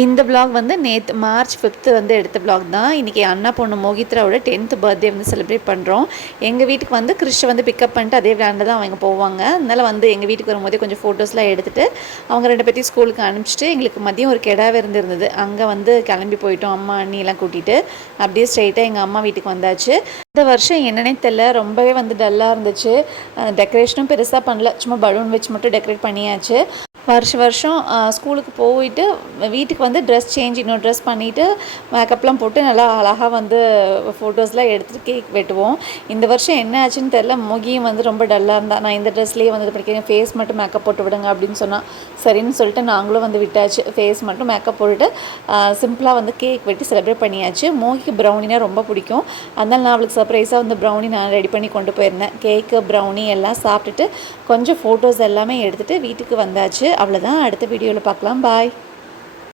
இந்த vlog வந்து நேற்று மார்ச் 5th வந்து எடுத்த vlog தான். இன்றைக்கி அண்ணா பொண்ணு மோகித்ராவோட 10th பர்த்டே வந்து செலிப்ரேட் பண்ணுறோம். எங்கள் வீட்டுக்கு வந்து கிறிஷ் வந்து பிக்கப் பண்ணிட்டு அதே வேனில் தான் அவங்க போவாங்க. அதனால் வந்து எங்கள் வீட்டுக்கு வரும்போதே கொஞ்சம் ஃபோட்டோஸ்லாம் எடுத்துகிட்டு அவங்க 2 பேர்த்தையும் ஸ்கூலுக்கு அனுப்பிச்சிட்டு எங்களுக்கு மதியம் ஒரு கெடா விருந்து இருந்தது. அங்கே வந்து கிளம்பி போயிட்டோம். அம்மா அண்ணியெல்லாம் கூட்டிகிட்டு அப்படியே ஸ்ட்ரைட்டாக எங்கள் அம்மா வீட்டுக்கு வந்தாச்சு. இந்த வருஷம் என்னன்னே தெரில, ரொம்பவே வந்து டல்லாக இருந்துச்சு. டெக்கரேஷனும் பெருசாக பண்ணல, சும்மா பலூன் வச்சு மட்டும் டெக்கரேட் பண்ணியாச்சு. வருஷம் ஸ்கூலுக்கு போயிட்டு வீட்டுக்கு வந்து ட்ரெஸ் சேஞ்ச் இன்னொரு ட்ரெஸ் பண்ணிவிட்டு மேக்கப்லாம் போட்டு நல்லா அழகாக வந்து ஃபோட்டோஸ்லாம் எடுத்துகிட்டு கேக் வெட்டுவோம். இந்த வருஷம் என்ன ஆச்சுன்னு தெரில, மோகியும் வந்து ரொம்ப டல்லாக இருந்தா. நான் இந்த ட்ரெஸ்லேயே வந்து படிக்கிறேன், ஃபேஸ் மட்டும் மேக்கப் போட்டு விடுங்க அப்படின்னு சொன்னால் சரின்னு சொல்லிட்டு நாங்களும் வந்து விட்டாச்சு. ஃபேஸ் மட்டும் மேக்கப் போட்டுட்டு சிம்பிளாக வந்து கேக் வெட்டி செலிப்ரேட் பண்ணியாச்சு. மோகிக்கு ப்ரௌனினா ரொம்ப பிடிக்கும். அதனால் நான் அவளுக்கு சர்ப்ரைஸாக வந்து ப்ரௌனி நான் ரெடி பண்ணி கொண்டு போயிருந்தேன். கேக்கு ப்ரௌனி எல்லாம் சாப்பிட்டுட்டு கொஞ்சம் ஃபோட்டோஸ் எல்லாமே எடுத்துகிட்டு வீட்டுக்கு வந்தாச்சு. அவ்வளோதான். அடுத்த வீடியோவில் பார்க்கலாம். பாய்.